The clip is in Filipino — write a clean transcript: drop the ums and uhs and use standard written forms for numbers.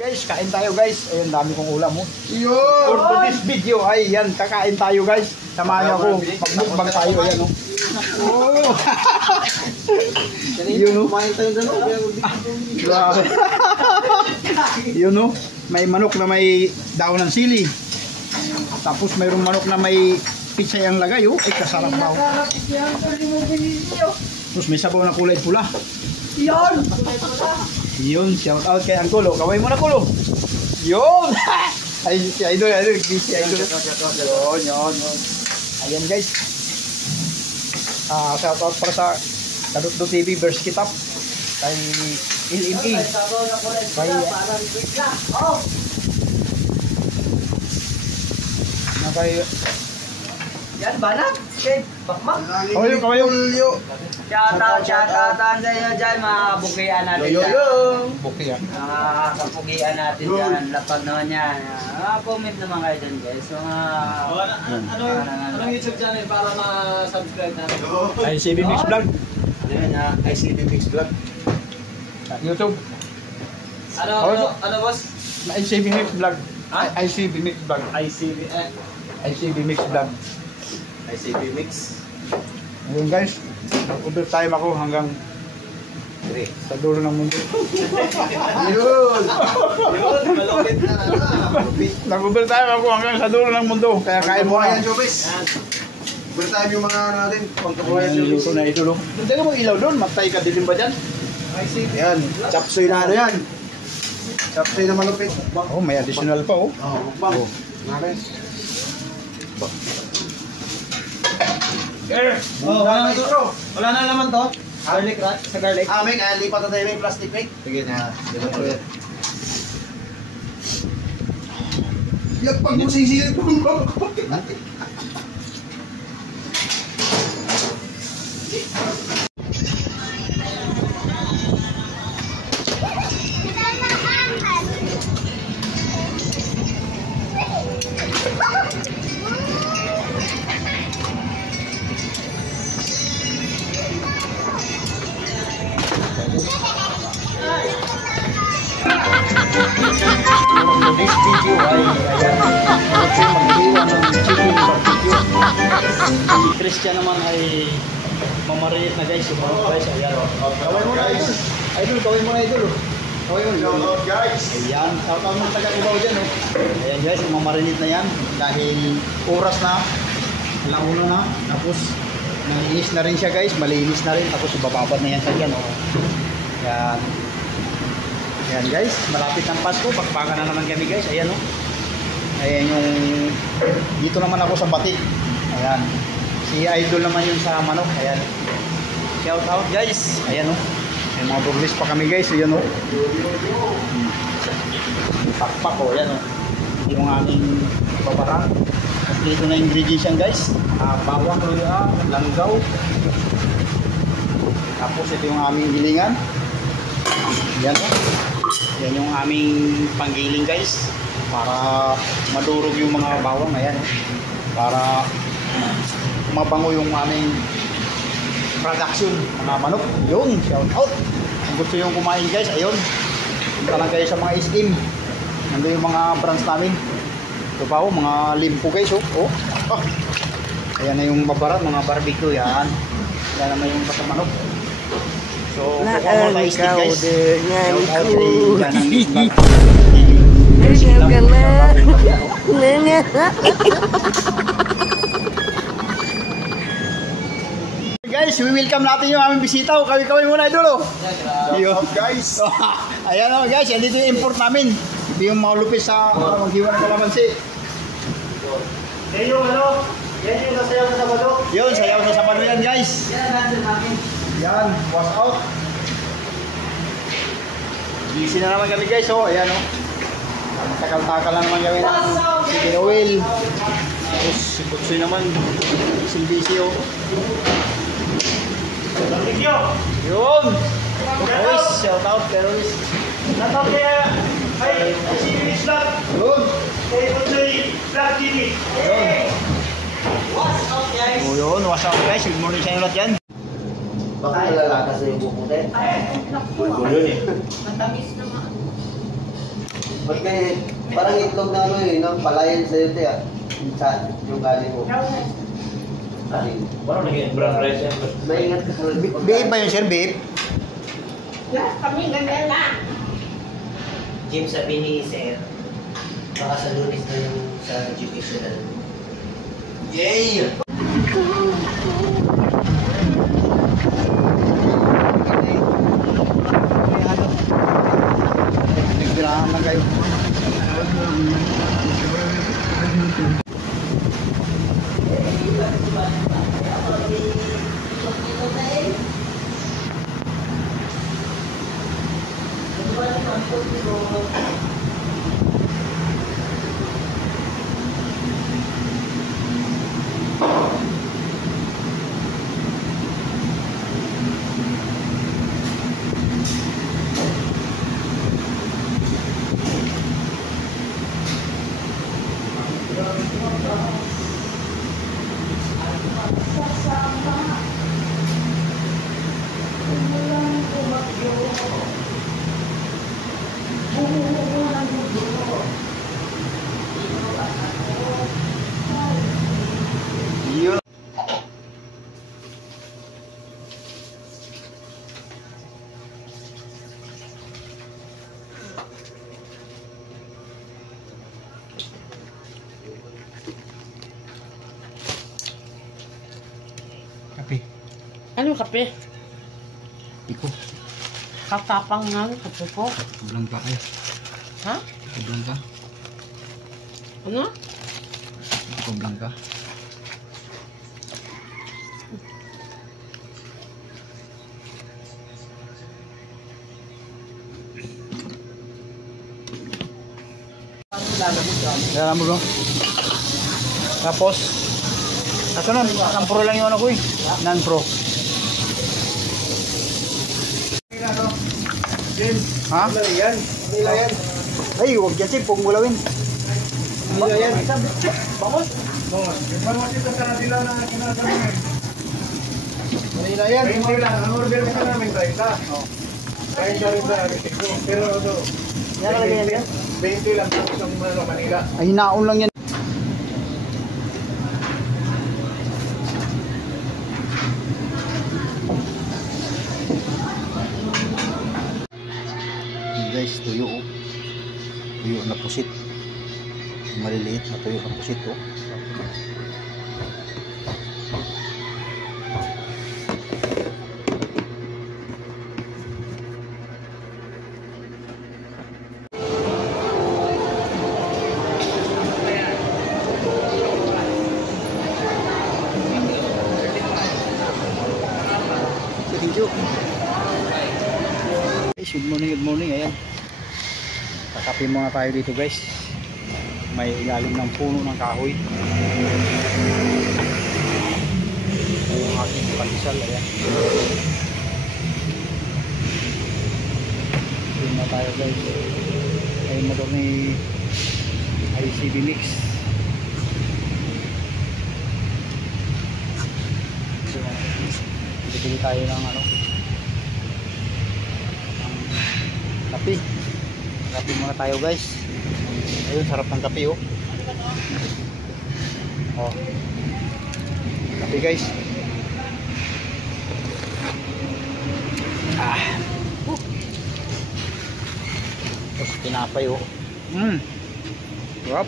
Guys, kain tayo guys. Ayun, dami kong ulam mo. Yun! For this video ay yan, kakain tayo guys. Samahan niyo ako, magmukbang tayo. Ayan o. Oh. Yun o. Grabe. Yun o. May manok na may daon ng sili. Tapos mayroong manok na may pizza yung lagay o. Ay, kasarap daw. Tapos may sabaw na kulay pula. Yun! Yun, shout out kay Angkulo. Kaway mo na, Kulo. Yun! Ay, si Idol, busy Idol. Yun. Ayan, guys. Shout out para sa Kadutdo TV versus Kitap. Kay LME. Kay yan, banat. Okay, bakmak. Kawayo. Shoutout sa inyo dyan, mga bukian natin dyan. Buki yan. Mga kapugian natin dyan, lapag naman yan. Comment naman kayo dyan guys. Anong YouTube channel para ma-subscribe natin? ICB Mix Vlog. Ano yun, ICB Mix Vlog. YouTube. Ano boss? ICB Mix Vlog. ICB Mix Vlog. ICB Mix Vlog. ICB Mix. Ayun guys, nag-overtime ako hanggang sa dulo ng mundo. Yun! Malupit na. Nag-overtime ako hanggang sa dulo ng mundo. Kaya kain mo na. Yan, Jobis. Overtime yung mga natin. Pangkabuhayan, Ayan, Jobis. luto na ito. Hindi ka mong ilaw doon. Matay ka dilim ba dyan? Yan. Chapsoy na ano yan. Chapsoy na malupit. Oh, may additional pa oh. Mukbang. Namin. Wala na naman to. Garlic rat sa garlic. May lipat na tayo may plastic bag. Sige na. Yung pag mo sisirin ko natin. This video ay ayan, kasi maghiwa ng chicken barbecue. Si Christian naman ay mamarinate na guys. Yung mga guys, ayan. Kaway mo na idol. Idol, kaway mo na idol. Kaway mo. Shout out guys. Ayan, shout out ng taga-ibaw dyan oh. Ayan guys, mamarinate na yan. Dahil oras na, alauna na. Tapos malinis na rin siya guys, malinis na rin. Tapos ibababad na yan sa dyan oh. Ayan. Ayan guys, malapit ng Pasko, pagpaga na naman kami guys, ayan o. Ayan yung, dito naman ako sa batik. Ayan, si Idol naman yun sa manok, ayan. Shout out guys, ayan o. May mga burlis pa kami guys, ayan o. Pakpak o, ayan o. Yung aming babarang. At dito na ingredients yan guys. Bawang, luya, langgaw. Tapos ito yung aming gilingan. Ayan o. Yan yung aming panggiling guys para madurog yung mga bawang. Ayan para mabango yung aming production mga manok. Yun, shout out kung gusto yung kumain guys. Ayun, punta lang kayo sa mga SM, nandun yung mga brands namin. Ito pa oh, mga limpo guys oh. Ayan na yung babarat, mga barbecue. Yan naman yung manok. So, kukuha mo tayo stick guys. Shout out kay guys, we welcome natin yung aming bisita. Kaway muna idol. Shout out guys. Ayan o guys, yan dito yung import namin. Ito yung malupis sa maghiwa ng kalamansi. Yan yung ano, yan yung sasayaw sa Sabado. Yun, sayaw sa Sabado yan guys. Yan natin namin. Yan, wash out. Busy na naman kami guys, oh. Ayan, oh. Takal-takal na naman kami ng chicken oil. Tapos si Kutsoy naman, busy oh. Yun! Terrorist, shout out terrorist. Shout out kaya ay ICB Vlog. Yun! Kay Kutsoy Vlog TV. Yun! What's up guys? Oh yun, what's up guys? Good morning sa inyo lahat yan. Baka nalalakas na yung buko tayo. Ay, naku. Gulo eh. Matamis naman. Ba't kaya, parang itlog na ano eh, ng palayan sa'yo te ah. Yung galing mo. Parang naging brown rice yan. Maingat ka sa Beef ba yun, sir? Beef? Lahat kami ganyan lang. Jim, sabi ni Sir, baka sa Lunes na yung sa educational. Yay! Nagbirahan lang kayo. Yun. Kape. Ano kape? Iko. Kakapang nga kape ko. Ulang pa kayo. Ha? Ulang ka. Ano? Ulang ka. Kaya mo bro. Tapos kaso nun, non-pro lang yung ano ko eh. Non-pro. Ha? Yan, nila yan. Ay, huwag yan sih, pong gulawin. Nila yan. Nila yan. Hindi lang, ang order ka namin tayo isa. Kahit na rin sa Mexico. Pero ano, Yan lang yan. 20 lang sa isang Manila. Ay, hinaon lang yan. Guys, tuyo oh. Tuyo na pusit. Maliliit na tuyo na pusit oh. Thank you. Guys, good morning, ayan. Kakape muna tayo dito guys. May ilalim ng puno ng kahoy. Yung aking pandesal, ayan. Yun na tayo guys. Ayun motor ni ICB Mix. So, bibili tayo ng ano, kape. Kape muna tayo guys. Ayun, sarap ng kape oh. Oh. Kape guys. Ah. Tapos tinapay oh. Sarap.